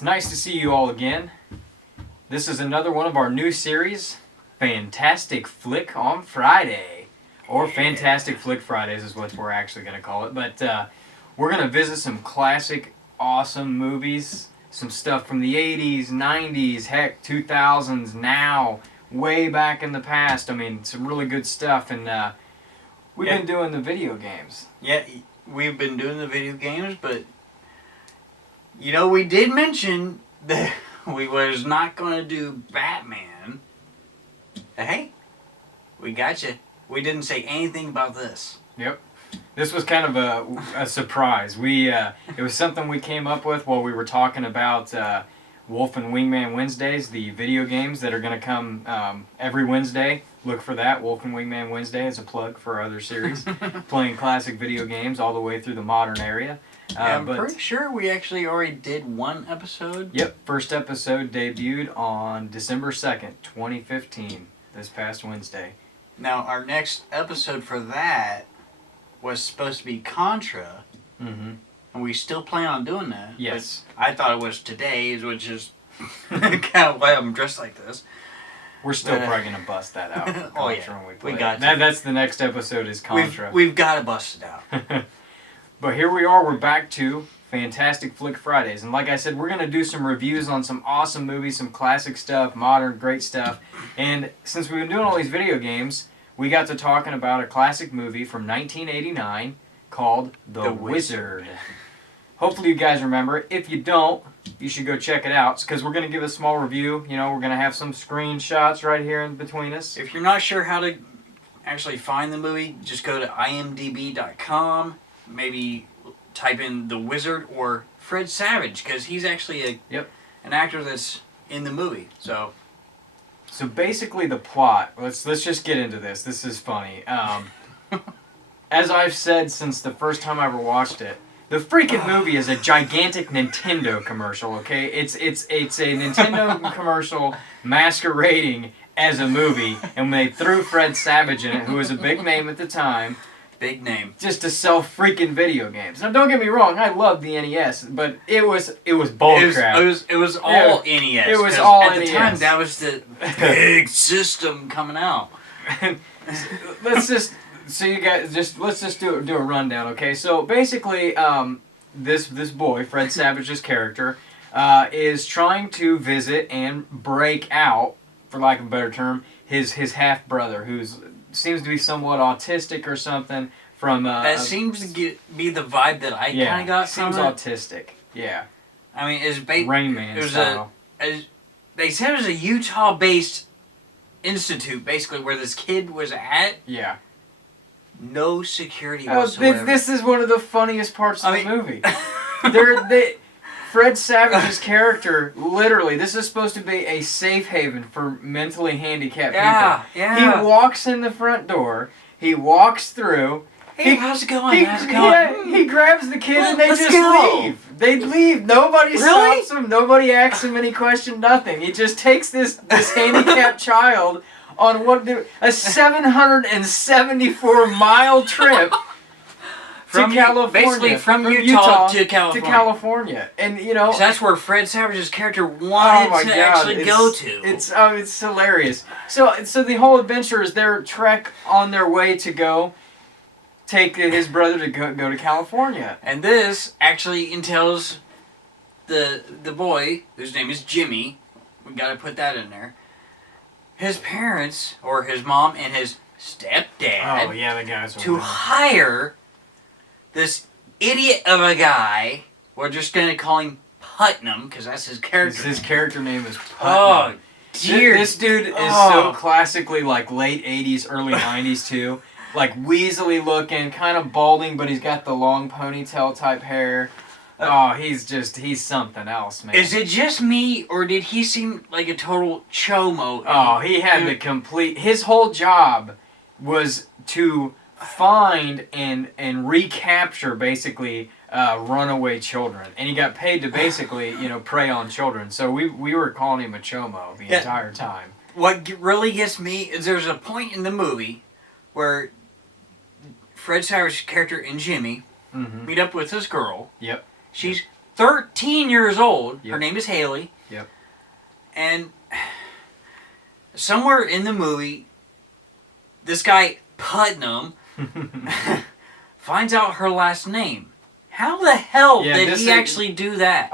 It's nice to see you all again. This is another one of our new series, Fantastic Flick on Friday. Or Fantastic Flick Fridays is what we're actually going to call it. But we're going to visit some classic, awesome movies. Some stuff from the 80s, 90s, heck, 2000s, now, way back in the past. I mean, some really good stuff. And we've been doing the video games. Yeah, we've been doing the video games, but... You know, we did mention that we was not going to do Batman. Hey, we got you. We didn't say anything about this. Yep. This was kind of a surprise. It was something we came up with while we were talking about Wolfe and Wingman Wednesdays, the video games that are going to come every Wednesday. Look for that. Wolfe and Wingman Wednesday is a plug for our other series. Playing classic video games all the way through the modern area. I'm pretty sure we actually already did one episode. Yep, first episode debuted on December 2nd, 2015, this past Wednesday. Now, our next episode for that was supposed to be Contra, and we still plan on doing that. Yes. I thought it was today's, which is kind of why I'm dressed like this. We're still probably going to bust that out. Oh, yeah. We got that's the next episode is Contra. We've got to bust it out. But here we are, we're back to Fantastic Flick Fridays. And like I said, we're going to do some reviews on some awesome movies, some classic stuff, modern, great stuff. And since we've been doing all these video games, we got to talking about a classic movie from 1989 called The Wizard. Hopefully you guys remember it. If you don't, you should go check it out, because we're going to give a small review. You know, we're going to have some screenshots right here in between us. If you're not sure how to actually find the movie, just go to imdb.com. Maybe type in The Wizard or Fred Savage, because he's actually an actor that's in the movie. So basically the plot, let's just get into this. This is funny. As I've said since the first time I ever watched it, the freaking movie is a gigantic Nintendo commercial, okay? It's a Nintendo commercial masquerading as a movie, and they threw Fred Savage in it, who was a big name at the time. Big name. Just to sell freaking video games. Now, don't get me wrong, I love the NES, but it was bullcrap. It was all NES. It was all at NES. the time, that was the big system coming out. Let's just do a rundown, okay? So basically, this boy, Fred Savage's character, is trying to visit and break out, for lack of a better term, his half brother, who's seems to be somewhat autistic or something. That seems to be the vibe that I kind of got from it. Seems autistic. Yeah. I mean, it's Rain Man style. They said it was a Utah-based institute, basically, where this kid was at. Yeah. No security whatsoever. This is one of the funniest parts of the movie. Fred Savage's character, literally, this is supposed to be a safe haven for mentally handicapped people. Yeah. He walks in the front door, he walks through. Hey, how's it going? How's it going? He grabs the kid and they just leave. They leave. Nobody stops him. Nobody asks him any question, nothing. He just takes this handicapped child on a 774-mile trip to California. Basically from Utah to California. And, you know... that's where Fred Savage's character wanted to actually go to. It's hilarious. So the whole adventure is their trek on their way to go take his brother to go to California. And this actually entails the boy, whose name is Jimmy, we gotta put that in there, his parents, or his mom and his stepdad, the guys to hire this idiot of a guy. We're just gonna call him Putnam, because that's his character. His character name is Putnam. Oh, dear. This dude is so classically like late 80s, early 90s too. Like weaselly looking, kind of balding, but he's got the long ponytail type hair. Oh, he's something else, man. Is it just me, or did he seem like a total chomo? Oh, he had his whole job was to find and recapture basically runaway children, and he got paid to basically prey on children. So we were calling him a chomo the entire time. What really gets me is there's a point in the movie where Fred Savage's character and Jimmy meet up with this girl. Yep. She's 13 years old. Yep. Her name is Haley. Yep. And somewhere in the movie, this guy, Putnam, finds out her last name. How the hell did he actually do that?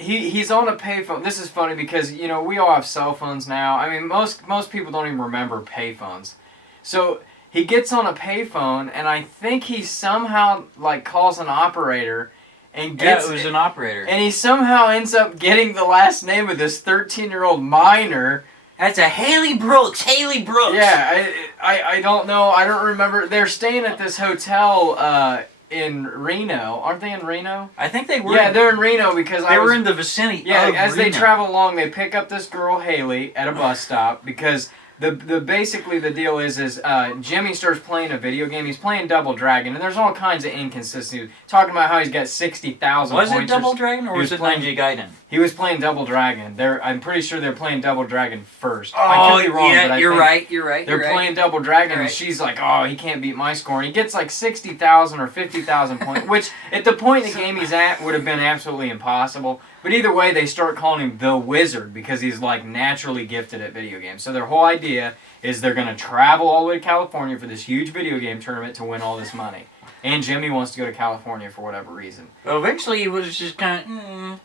He's on a payphone. This is funny because, you know, we all have cell phones now. I mean, most people don't even remember payphones. So he gets on a payphone, and I think he somehow, like, calls an operator and gets... Yeah, it was an operator. And he somehow ends up getting the last name of this 13-year-old minor. That's a Haley Brooks. Haley Brooks. Yeah, I don't know. I don't remember. They're staying at this hotel in Reno. Aren't they in Reno? I think they were. Yeah, they're in Reno because they were in the vicinity. Yeah, of as Reno. they travel along, they pick up this girl Haley at a bus stop because basically the deal is Jimmy starts playing a video game. He's playing Double Dragon, and there's all kinds of inconsistencies. Talking about how he's got 60,000 points. Was it Double Dragon or was it Ninja Gaiden? He was playing Double Dragon. I'm pretty sure they're playing Double Dragon first. Oh, I could be wrong, yeah, but you're right. They're playing Double Dragon, and she's like, oh, he can't beat my score. And he gets like 60,000 or 50,000 points, which at the point in the game he's at would have been absolutely impossible. But either way, they start calling him the Wizard because he's like naturally gifted at video games. So their whole idea is they're going to travel all the way to California for this huge video game tournament to win all this money. And Jimmy wants to go to California for whatever reason. Well, eventually he was just kind of,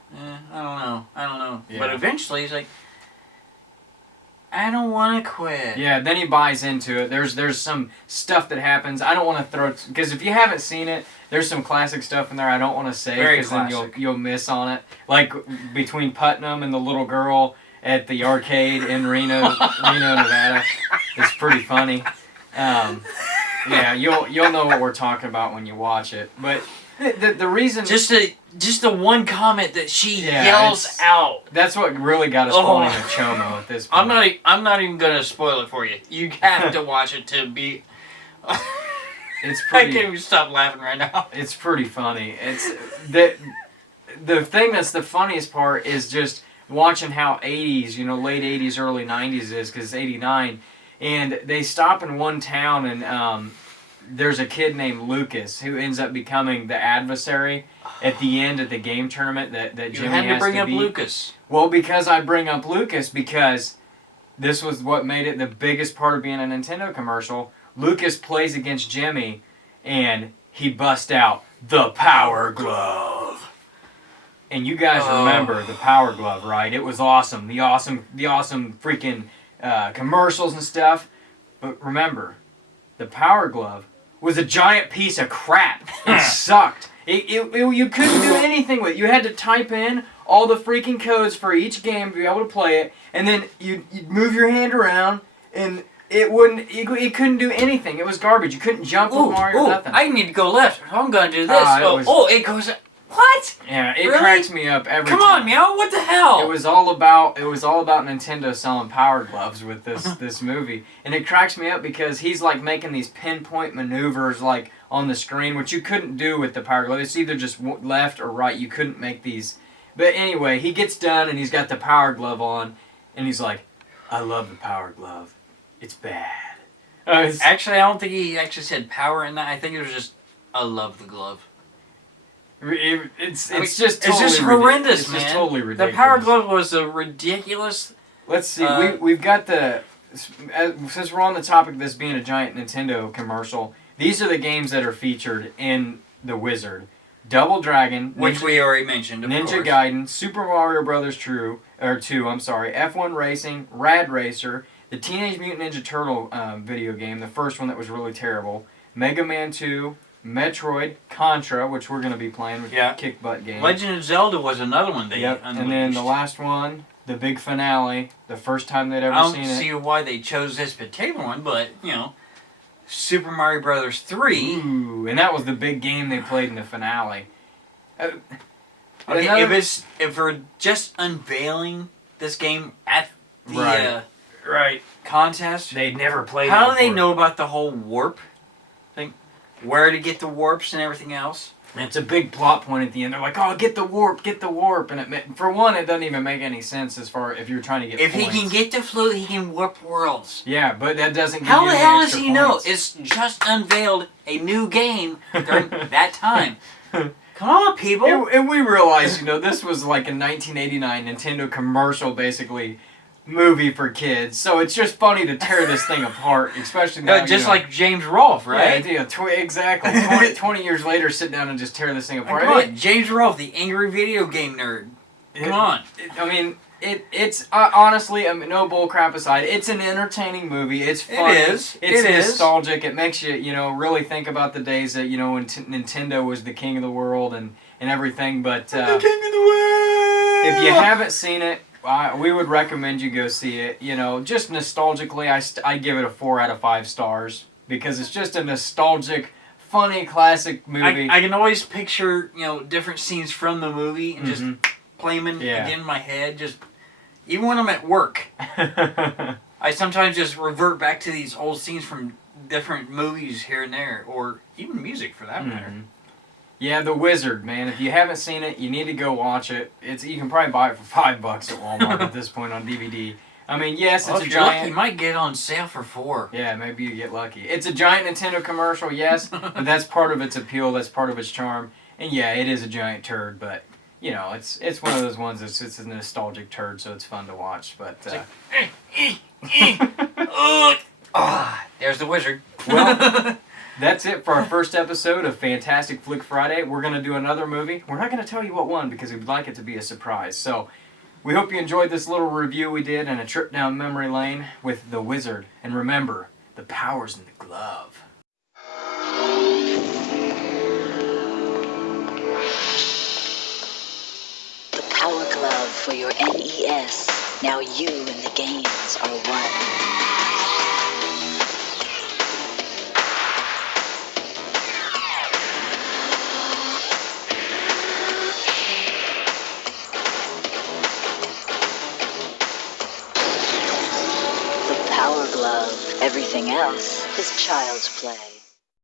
I don't know. Yeah. But eventually he's like, I don't want to quit. Yeah, then he buys into it. There's some stuff that happens. I don't want to throw... Because if you haven't seen it, there's some classic stuff in there I don't want to say because then you'll miss on it. Like between Putnam and the little girl at the arcade in Reno, Nevada. It's pretty funny. Yeah, you'll know what we're talking about when you watch it. But the reason... Just the one comment that she yells out. That's what really got us falling a chomo at this point. I'm not even going to spoil it for you. You have to watch it to be... It's pretty... I can't even stop laughing right now. It's pretty funny. It's... The thing that's the funniest part is just watching how 80s, late 80s, early 90s is, because it's 89, and they stop in one town and... there's a kid named Lucas who ends up becoming the adversary at the end of the game tournament that Jimmy has to beat. You had to bring up Lucas. Well, because I bring up Lucas because this was what made it the biggest part of being a Nintendo commercial. Lucas plays against Jimmy and he busts out the Power Glove. And you guys remember the Power Glove, right? It was awesome. The awesome freaking commercials and stuff. But remember, the Power Glove was a giant piece of crap. It sucked. You couldn't do anything with it. You had to type in all the freaking codes for each game to be able to play it, and then you'd move your hand around, and it couldn't do anything. It was garbage. You couldn't jump with Mario or nothing. I need to go left. I'm going to do this. It goes... What? Yeah, it cracks me up every time. Come on, Meow, what the hell? It was all about Nintendo selling Power Gloves with this movie. And it cracks me up because he's like making these pinpoint maneuvers like on the screen, which you couldn't do with the Power Glove. It's either just left or right. You couldn't make these. But anyway, he gets done and he's got the Power Glove on and he's like, I love the Power Glove. It's bad. Actually, I don't think he actually said power in that. I think it was just, I love the glove. It's just horrendous, it's man. just totally ridiculous. The Power Glove was a ridiculous... Let's see. We've got since we're on the topic of this being a giant Nintendo commercial, these are the games that are featured in The Wizard. Double Dragon, which we already mentioned, of Ninja course. Gaiden, Super Mario Brothers 2, F1 Racing, Rad Racer, the Teenage Mutant Ninja Turtle video game, the first one that was really terrible, Mega Man 2, Metroid, Contra, which we're going to be playing with kick butt game. Legend of Zelda was another one they unleashed. And then the last one, the big finale, the first time they'd ever seen it. I don't see why they chose this particular one, but, Super Mario Brothers 3. Ooh, and that was the big game they played in the finale. If we're just unveiling this game at the contest, they'd never played how it do they know about the whole warp thing? Where to get the warps and everything else? And it's a big plot point at the end. They're like, "Oh, get the warp!" And for one, it doesn't even make any sense as far if you're trying to get. If points. he can get the flute, he can warp worlds. Yeah, but that doesn't. How give the you hell extra does he points. know? It's just unveiled a new game during that time. Come on, people. And we realized, this was like a 1989 Nintendo commercial, basically, movie for kids. So it's just funny to tear this thing apart, especially now. Just like James Rolfe, right? Yeah, exactly. 20 years later, sit down and just tear this thing apart. Come on, James Rolfe, the angry video game nerd. Come on. It's honestly, no bull crap aside, it's an entertaining movie. It's fun. It is. It's nostalgic. It makes you, really think about the days that, when Nintendo was the king of the world and everything. But the king of the world. If you haven't seen it, we would recommend you go see it. Just nostalgically, I give it a 4 out of 5 stars because it's just a nostalgic, funny, classic movie. I can always picture, different scenes from the movie and just play them again in my head. Just even when I'm at work, I sometimes just revert back to these old scenes from different movies here and there, or even music for that matter. Yeah, The Wizard, man. If you haven't seen it, you need to go watch it. You can probably buy it for $5 at Walmart at this point on DVD. Yes, it's a if giant. You're lucky, you might get it on sale for $4. Yeah, maybe you get lucky. It's a giant Nintendo commercial, yes, but that's part of its appeal. That's part of its charm. And yeah, it is a giant turd, but it's one of those ones that's it's a nostalgic turd, so it's fun to watch. But there's the wizard. Well, that's it for our first episode of Fantastic Flick Friday. We're gonna do another movie. We're not gonna tell you what one because we'd like it to be a surprise. So we hope you enjoyed this little review we did and a trip down memory lane with The Wizard. And remember, the power's in the glove. Power Glove for your NES. Now you and the games are one. The Power Glove. Everything else is child's play.